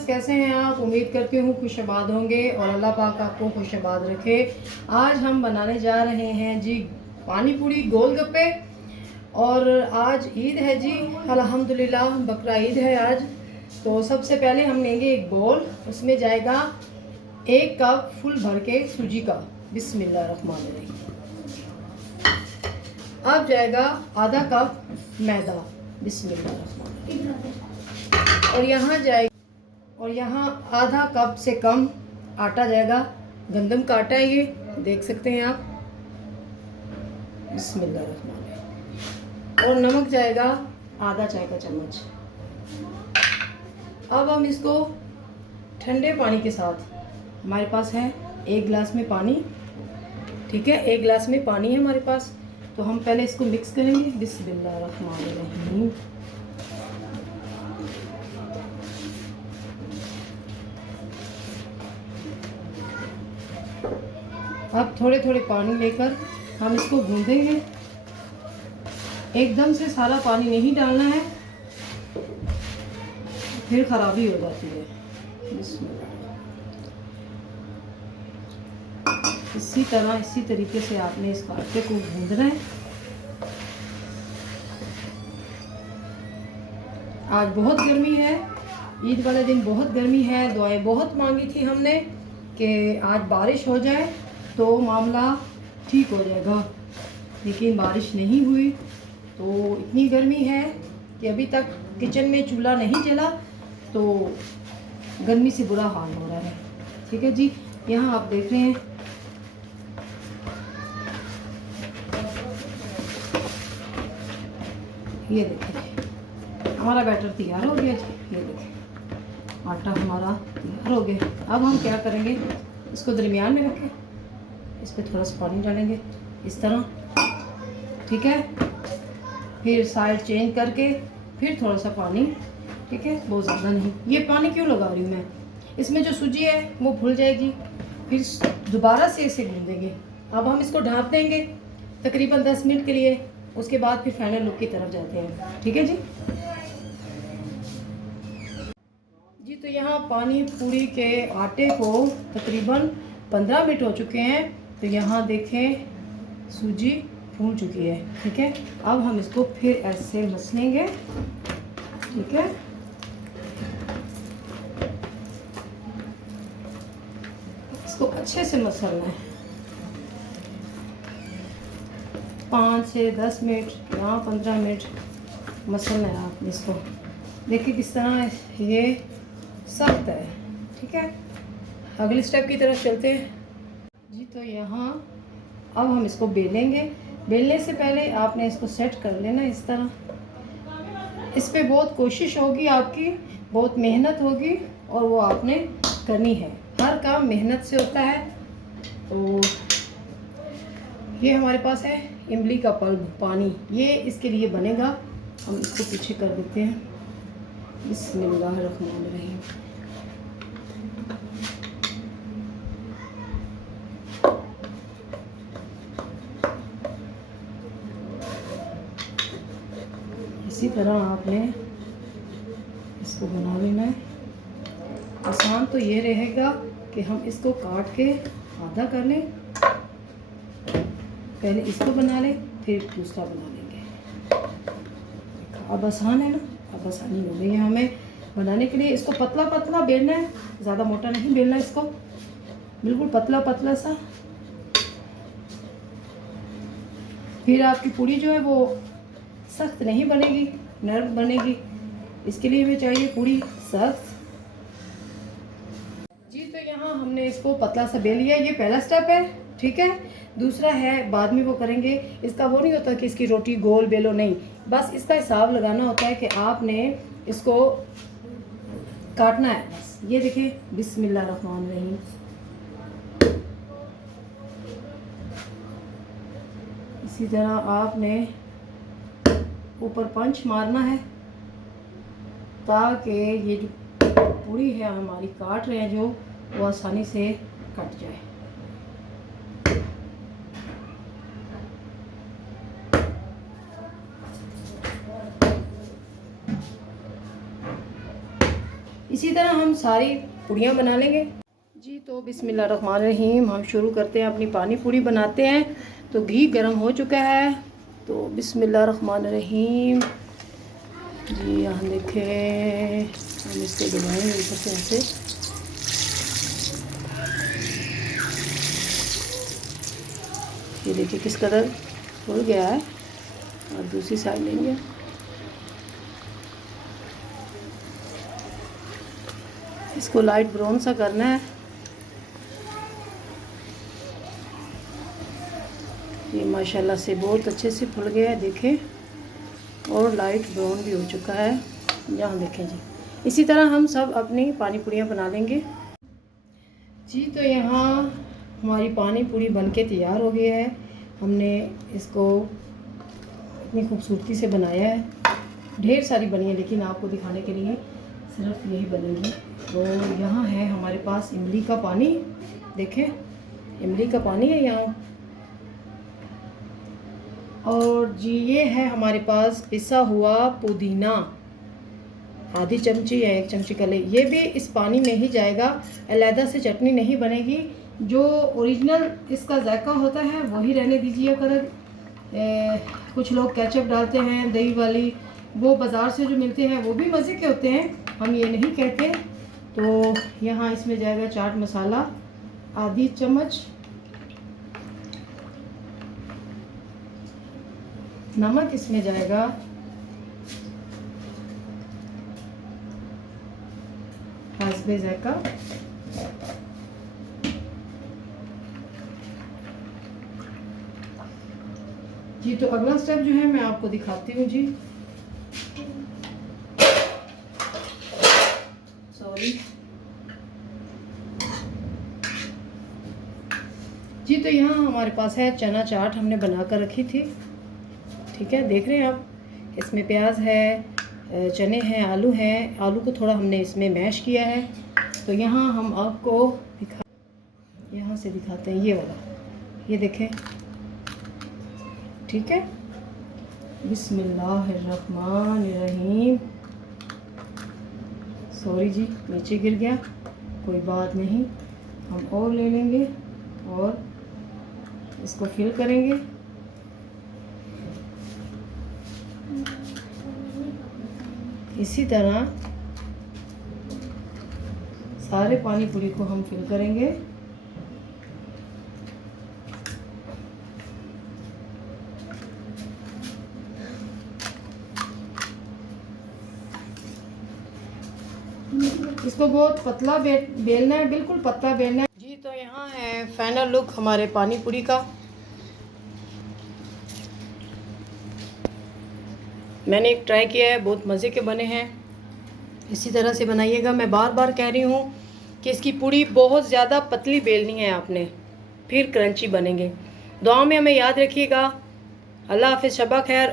Viewers, कैसे हैं आप? उम्मीद करती हूँ खुशआबाद होंगे और अल्लाह पाक आपको खुशआबाद रखे। आज हम बनाने जा रहे हैं जी पानी पूरी गोलगप्पे। और आज ईद है जी, अल्हम्दुलिल्लाह बकरा ईद है आज। तो सबसे पहले हम लेंगे एक बोल, उसमें जाएगा 1 कप फुल भर के सूजी का, बिस्मिल्लाहिर्रहमानिर्रहीम। अब जाएगा आधा कप मैदा, बिस्मिल्लाहिर्रहमानिर्रहीम। और यहाँ आधा कप से कम आटा जाएगा, गंदम का आटा है ये, देख सकते हैं आप, बिस्मिल्लाहिर्रहमानिर्रहीम। और नमक जाएगा आधा चाय का चम्मच। अब हम इसको ठंडे पानी के साथ, हमारे पास है 1 गिलास में पानी, ठीक है, 1 गिलास में पानी है हमारे पास। तो हम पहले इसको मिक्स करेंगे, बिस्मिल्लाहिर्रहमानिर्रहीम। अब थोड़े थोड़े पानी लेकर हम इसको गूंदेंगे। एकदम से सारा पानी नहीं डालना है, फिर खराबी हो जाती है। इसी तरीके से आपने इस आटे को गूंदना है। आज बहुत गर्मी है, ईद वाले दिन बहुत गर्मी है। दुआएं बहुत मांगी थी हमने कि आज बारिश हो जाए तो मामला ठीक हो जाएगा, लेकिन बारिश नहीं हुई। तो इतनी गर्मी है कि अभी तक किचन में चूल्हा नहीं जला, तो गर्मी से बुरा हाल हो रहा है। ठीक है जी, यहाँ आप देख रहे हैं ये देखिए हमारा बैटर तैयार हो गया जी। ये देखिए आटा हमारा तैयार हो गया। अब हम क्या करेंगे, इसको दरमियान में रखें, इस पर थोड़ा सा पानी डालेंगे इस तरह, ठीक है। फिर साइड चेंज करके फिर थोड़ा सा पानी, ठीक है, बहुत ज़्यादा नहीं। ये पानी क्यों लगा रही हूँ मैं, इसमें जो सूजी है वो फूल जाएगी, फिर दोबारा से इसे गूंदेंगे। अब हम इसको ढाँप देंगे तकरीबन 10 मिनट के लिए, उसके बाद फिर फाइनल लुक की तरफ जाते हैं, ठीक है जी। तो यहाँ पानी पूरी के आटे को तकरीबन 15 मिनट हो चुके हैं। तो यहाँ देखें सूजी फूल चुकी है, ठीक है। अब हम इसको फिर ऐसे मसलेंगे, ठीक है। इसको अच्छे से मसलना है, 5 से 10 मिनट या 15 मिनट मसलना है आपने इसको। देखिए किस तरह ये सख्त है, ठीक है। अगले स्टेप की तरफ चलते हैं जी। तो यहाँ अब हम इसको बेलेंगे। बेलने से पहले आपने इसको सेट कर लेना इस तरह। इस पे बहुत कोशिश होगी आपकी, बहुत मेहनत होगी, और वो आपने करनी है। हर काम मेहनत से होता है। तो ये हमारे पास है इमली का पल्प, पानी, ये इसके लिए बनेगा। हम इसको पीछे कर देते हैं, बिस्मिल्लाहिर्रहमानिर्रहीम। इसी तरह आपने इसको बना लेना है। आसान तो ये रहेगा कि हम इसको काट के आधा कर लें, पहले इसको बना लें फिर दूसरा बना लेंगे। अब आसान है ना, अब आसानी हो गई है हमें बनाने के लिए। इसको पतला पतला बेलना है, ज़्यादा मोटा नहीं बेलना, इसको बिल्कुल पतला पतला सा। फिर आपकी पूड़ी जो है वो सख्त नहीं बनेगी, नरम बनेगी। इसके लिए हमें चाहिए पूड़ी सख्त जी। तो यहाँ हमने इसको पतला सा बेल लिया, ये पहला स्टेप है, ठीक है। दूसरा है बाद में वो करेंगे। इसका वो नहीं होता कि इसकी रोटी गोल बेलो, नहीं, बस इसका हिसाब लगाना होता है कि आपने इसको काटना है बस। ये देखिए बिस्मिल्लाहिर्रहमानिर्रहीम। इसी तरह आपने ऊपर पंच मारना है ताकि ये जो पूरी है हमारी काट रहे हैं जो, वो आसानी से कट जाए। इसी तरह हम सारी पूड़ियाँ बना लेंगे जी। तो बिस्मिल्लाहिर्रहमानिर्रहीम, हम शुरू करते हैं अपनी पानी पूड़ी बनाते हैं। तो घी गर्म हो चुका है, तो बिस्मिल्लाहिर्रहमानिर्रहीम जी। यहाँ देखें, हम इसको डुबाएंगे ऊपर से ऐसे। ये देखिए किस कदर फूल गया है। और दूसरी साइड लेंगे। इसको लाइट ब्राउन सा करना है। ये माशाल्लाह से बहुत अच्छे से फूल गया है, देखें। और लाइट ब्राउन भी हो चुका है। यहाँ देखें जी। इसी तरह हम सब अपनी पानी पूड़ियाँ बना लेंगे जी। तो यहाँ हमारी पानी पूड़ी बनके तैयार हो गया है। हमने इसको इतनी खूबसूरती से बनाया है। ढेर सारी बनी है, लेकिन आपको दिखाने के लिए सिर्फ यही बनेगी। तो यहाँ है हमारे पास इमली का पानी, देखें इमली का पानी है यहाँ। और जी ये है हमारे पास पिसा हुआ पुदीना, आधी चमची या 1 चमची का ले। ये भी इस पानी में ही जाएगा, अलहदा से चटनी नहीं बनेगी। जो ओरिजिनल इसका जायका होता है वही रहने दीजिए। अगर कुछ लोग केचप डालते हैं दही वाली, वो बाज़ार से जो मिलते हैं वो भी मज़े के होते हैं, हम ये नहीं कहते। तो यहाँ इसमें जाएगा चाट मसाला आधी चम्मच, नमक इसमें जाएगा हस्बे ज़ायका, जी। तो अगला स्टेप जो है मैं आपको दिखाती हूँ जी। सॉरी जी। तो यहाँ हमारे पास है चना चाट, हमने बना कर रखी थी, ठीक है। देख रहे हैं आप, इसमें प्याज है, चने हैं, आलू हैं। आलू को थोड़ा हमने इसमें मैश किया है। तो यहाँ हम आपको यहाँ से दिखाते हैं, ये वाला, ये देखें, ठीक है। बिस्मिल्लाहिर्रहमानिर्रहीम। सॉरी जी, नीचे गिर गया, कोई बात नहीं। हम और ले लेंगे और इसको फिल करेंगे। इसी तरह सारे पानी पूरी को हम फिल करेंगे। इसको बहुत पतला बेलना है, बिल्कुल पतला बेलना है जी। तो यहाँ है फाइनल लुक हमारे पानी पूरी का। मैंने एक ट्राई किया है, बहुत मज़े के बने हैं। इसी तरह से बनाइएगा। मैं बार बार कह रही हूँ कि इसकी पूड़ी बहुत ज़्यादा पतली बेलनी है आपने, फिर क्रंची बनेंगे। दुआ में हमें याद रखिएगा। अल्लाह हाफ़िज़, शबा खैर।